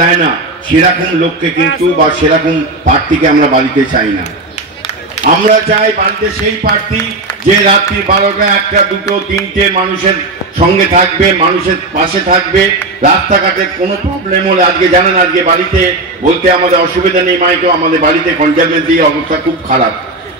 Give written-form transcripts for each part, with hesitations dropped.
দেয় না সেরকম লোককে কিন্তু বা সেরকম প্রার্থীকে আমরা বাড়িতে চাই না। আমরা চাই বাড়িতে সেই প্রার্থী যে রাত্রি 12টা 1টা 2টো 3টে মানুষের সঙ্গে থাকবে, মানুষের পাশে থাকবে। রাস্তাঘাটে কোনো প্রবলেম হলে, আজকে জানেন আজকে বাড়িতে বলতে আমাদের অসুবিধা নেই, মাইকেও আমাদের বাড়িতে কনজারভেন্সি অবস্থা খুব খারাপ।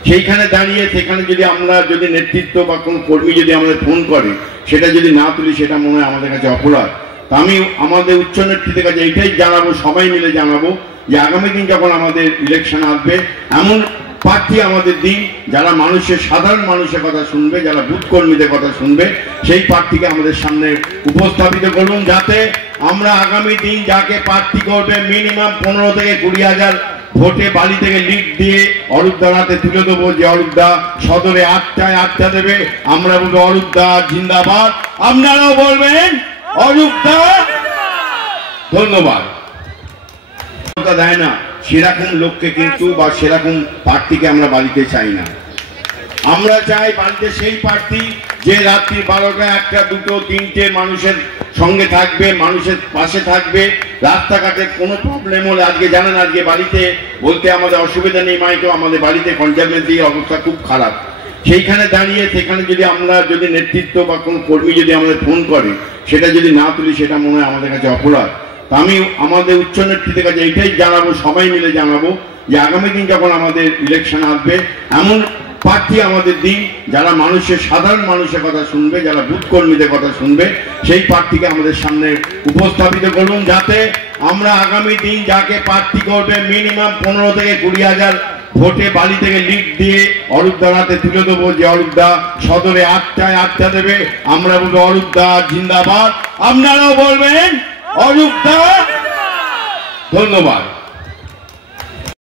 সেইখানে দাঁড়িয়ে সেখানে যদি আমরা যদি নেতৃত্ব বা কোনো কর্মী যদি আমাদের ফোন করে সেটা যদি না তুলি, সেটা মনে হয় আমাদের কাছে অপরাধ। তা আমি আমাদের উচ্চ নেতৃত্বের কাছে এইটাই জানাবো, সবাই মিলে জানাবো যে আগামী দিন যখন আমাদের ইলেকশন আসবে এমন প্রার্থী আমাদের দিন যারা মানুষের, সাধারণ মানুষের কথা শুনবে, যারা বুথ কর্মীদের কথা শুনবে, সেই প্রার্থীকে আমাদের সামনে উপস্থাপিত করুন, যাতে আমরা আগামী দিন যাকে প্রার্থী করবে মিনিমাম 15 থেকে 20,000 ভোটে বাড়ি থেকে লিড দিয়ে অরূপদার হাতে তুলে দেবো। যে অরূপদা সদরে 8টায় 8টা দেবে, আমরা বলবো অরূপদা জিন্দাবাদ, আপনারাও বলবেন অরূপদা। ধন্যবাদ। দেয় না সেরকম লোককে কিন্তু বা সেরকম প্রার্থীকে আমরা বাড়িতে চাই না। আমরা চাই বাড়িতে সেই প্রার্থী যে রাত্রি 12টা 1টা 2টো 3টে মানুষের সঙ্গে থাকবে, মানুষের পাশে থাকবে। রাস্তাঘাটে কোনো প্রবলেম হলে, আজকে জানেন আজকে বাড়িতে বলতে আমাদের অসুবিধা নেই, মাইকেও আমাদের বাড়িতে কনজারভেন্সি অবস্থা খুব খারাপ। সেইখানে দাঁড়িয়ে সেখানে যদি আমরা যদি নেতৃত্ব বা কোনো কর্মী যদি আমাদের ফোন করে সেটা যদি না তুলি, সেটা মনে হয় আমাদের কাছে অপরাধ। আমি আমাদের উচ্চ নেতৃত্বের কাছে এইটাই জানাবো, সবাই মিলে জানাবো যে আগামী দিন যখন আমাদের ইলেকশন আসবে এমন প্রার্থী আমাদের দিন যারা মানুষের, সাধারণ মানুষের কথা শুনবে, যারা বুথ কর্মীদের কথা শুনবে, সেই প্রার্থীকে আমাদের সামনে উপস্থাপিত করুন, যাতে আমরা আগামী দিন যাকে প্রার্থী করবে মিনিমাম 15 থেকে 20,000 ভোটে বাড়ি থেকে লিড দিয়ে অরূপদার হাতে তুলে দেবো। যে অরূপদা সদরে 8টায় 8টা দেবে, আমরা বলবো অরূপদা জিন্দাবাদ, আপনারাও বলবেন অরূপদা। ধন্যবাদ।